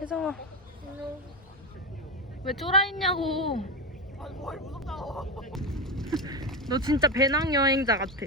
혜정아. 왜 쫄아 있냐고. 너 진짜 배낭 여행자 같아.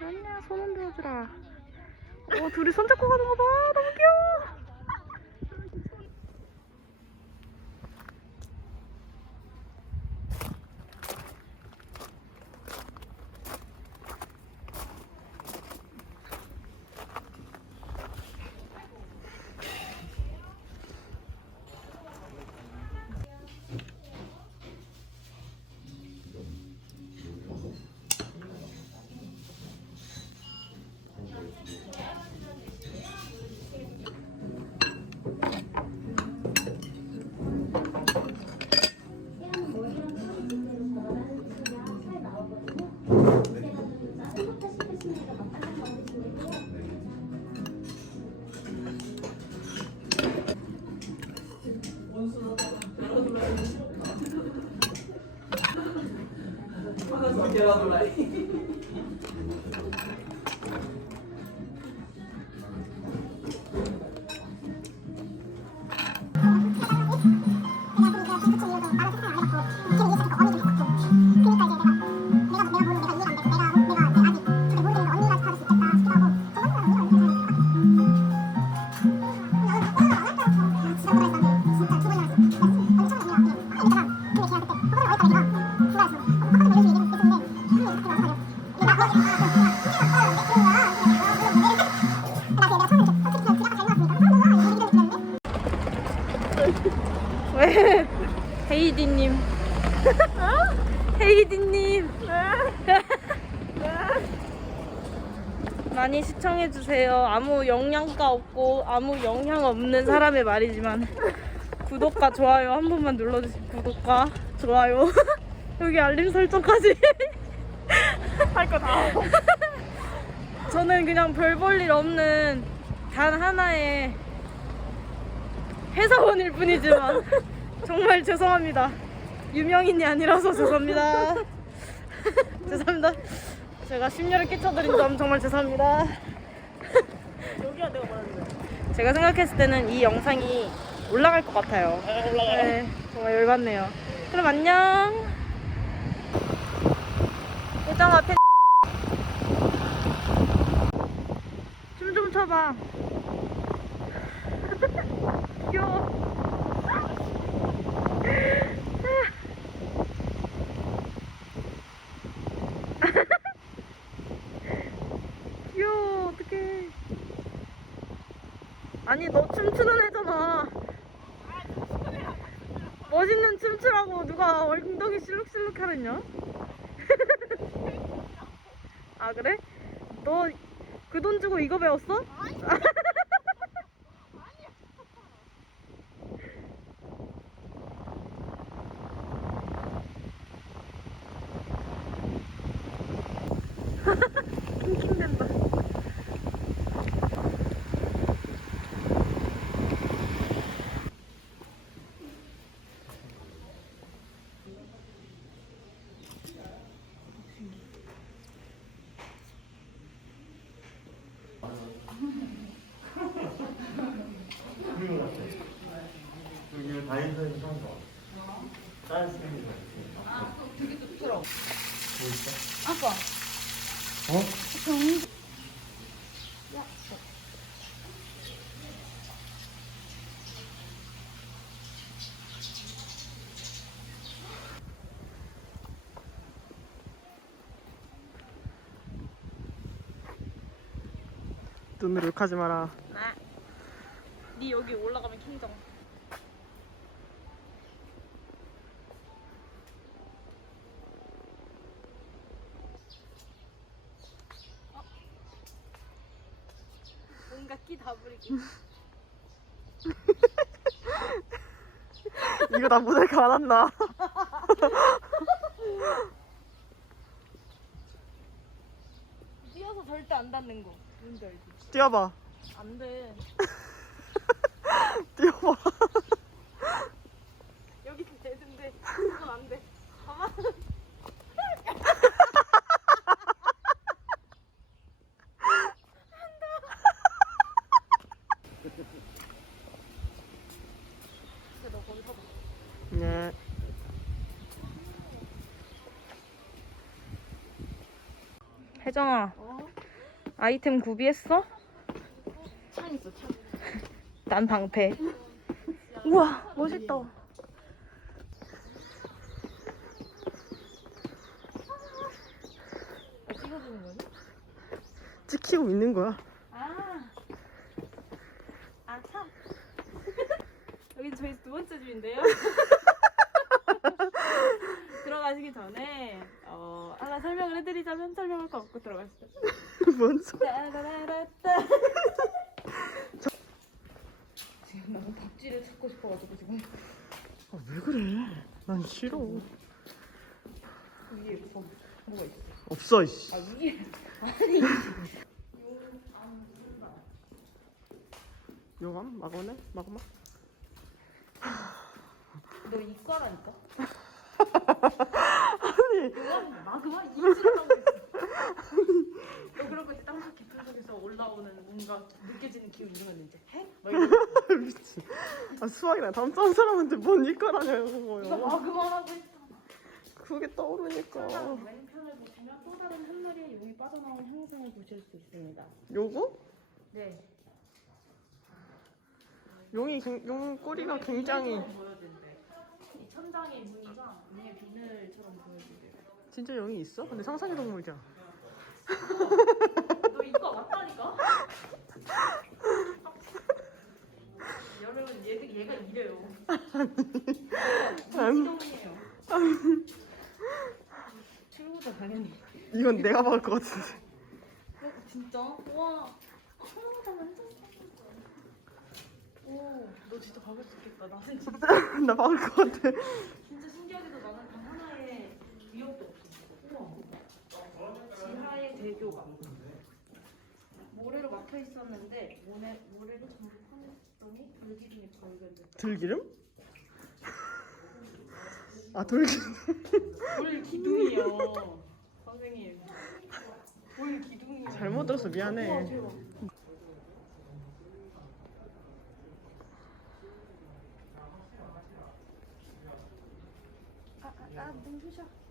아니야, 손 흔들어주라. 어, 둘이 손잡고 가는 거 봐. pela do like. 왜? 헤이디님. 헤이디님. 많이 시청해주세요. 아무 영양가 없고 아무 영향 없는 사람의 말이지만 구독과 좋아요 한 번만 눌러주세요. 구독과 좋아요. 여기 알림 설정까지. 할 거 다. 저는 그냥 별 볼 일 없는 단 하나의 회사원일 뿐이지만 정말 죄송합니다. 유명인이 아니라서 죄송합니다. 죄송합니다. 제가 심려를 끼쳐드린 점 정말 죄송합니다. 여기야 내가 말하는 제가 생각했을 때는 이 영상이 올라갈 것 같아요. 거. 올라가. 네, 정말 열받네요. 그럼 안녕. 일단 앞에 춤좀 춰봐. 귀여워. 귀여워, 어떡해. 아니, 너 춤추는 애잖아. 멋있는 춤추라고 누가 엉덩이 실룩실룩 하랬냐? 아 그래? 너 그 돈 주고 이거 배웠어? 스님이 아, 또 되게? 아빠. 어? 눈으로 욕하지 마라. 나. 네 여기 올라가면 킹정. 뭔가 끼 다 부리기. 이거 나 모자이크 안 한다. 뛰어서 절대 안 닿는 거. 뭔지 알지? 뛰어봐. 안 돼. 뛰어봐. 여기 되는데 그건 안 돼. 가만. 혜정아 아이템 구비했어? 창 있어 창. 난 방패 우와 멋있다 찍어주는 거니? 찍히고 있는 거야. 아, 아 참. 여기 저희 두 번째 집인데요. 들어가시기 전에 어, 하나 설명을 해드리자면 설명할 거 없고 들어가시죠. 뭔 소리? 따라라라따. 지금 나는 밥지를 찾고 싶어가지고 지금 아, 왜 그래? 난 싫어. 위에 뭐, 뭐가 있어? 없어 이씨. 아 위에 아니. 용암? 마거네? 마그마? 너 이과라니까? 아니 그건 마그마 있어. 너 그런 거지 땅속 깊은 속에서 올라오는 뭔가 느껴지는 기운 이런 건 이제 핵? 막 이런 거. 미친. 아 수학이랑 담짠 사람한테 뭔 이과라냐고 이거 뭐요. 마그마라고 했어. 그게 떠오르니까. 왼편을 보시면 또 다른 하늘의 용이 빠져나온 형상을 보실 수 있습니다. 요거? 네. 용이 굉- 용 꼬리가 굉장히 보여준대. 이 천장의 무늬가 위에 비늘처럼 보여준대요. 진짜 용이 있어? 근데 상상의 동물이잖아. 너 이거 맞다니까? 여러분 얘, 얘가 이래요. 아니. 이동이에요. 출구다 당연히. 이건 내가 막을 것 같은데. 어, 진짜? 와. 아, 나 완전 오, 너 진짜 박을 수 있겠다. 나는 진짜, 나 막을 것 같아. 진짜 신기하게도 나는 단 하나의 위협도 없어. 우와. 지하의 대교가. 모래로 막혀 있었는데 모래, 모래를 전부 파냈더니 불기둥이 발견됐다. 들기름? 아 돌기름. 불기둥이요. 선생님. 불기둥이요. 잘못 들었어 우와, 미안해. 대박. 아, 아, 아, 문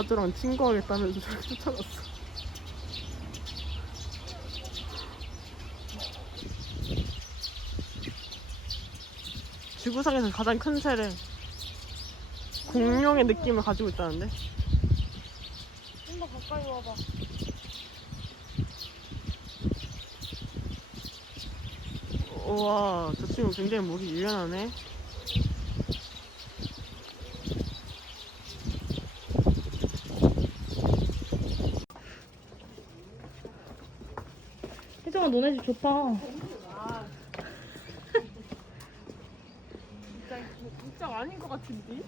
바드랑 친구하겠다면서 저렇게 쫓아갔어. 지구상에서 가장 큰 새래. 공룡의 느낌을 가지고 있다는데? 좀 더 가까이 와봐. 우와, 저 친구 굉장히 목이 유연하네. 너네 집 좋다. 진짜 아닌 것 같은데?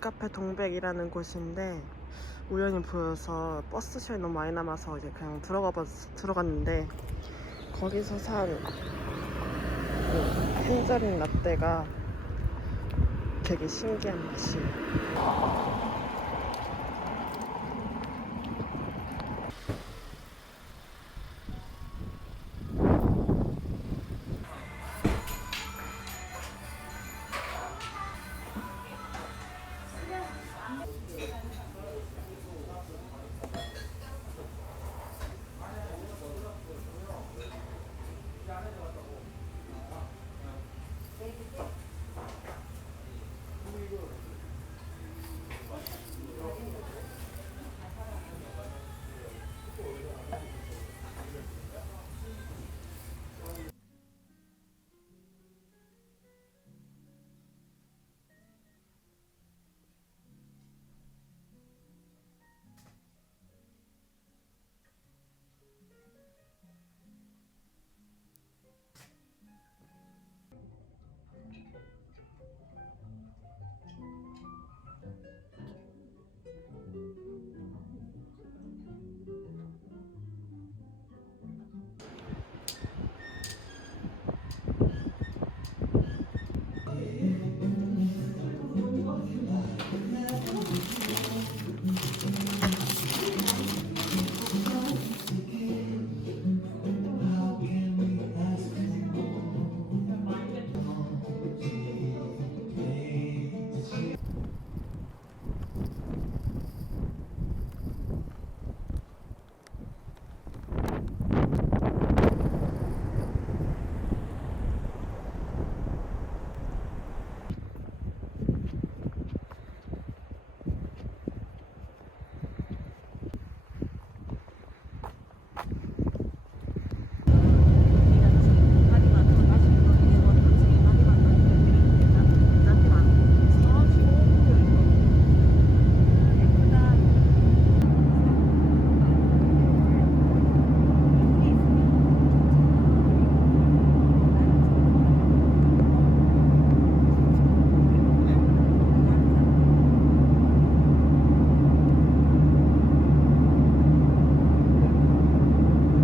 카페 동백이라는 곳인데 우연히 보여서 버스 시간이 너무 많이 남아서 이제 그냥 들어가 봤, 들어갔는데 거기서 산 그, 탱저린 라떼가 되게 신기한 맛이에요.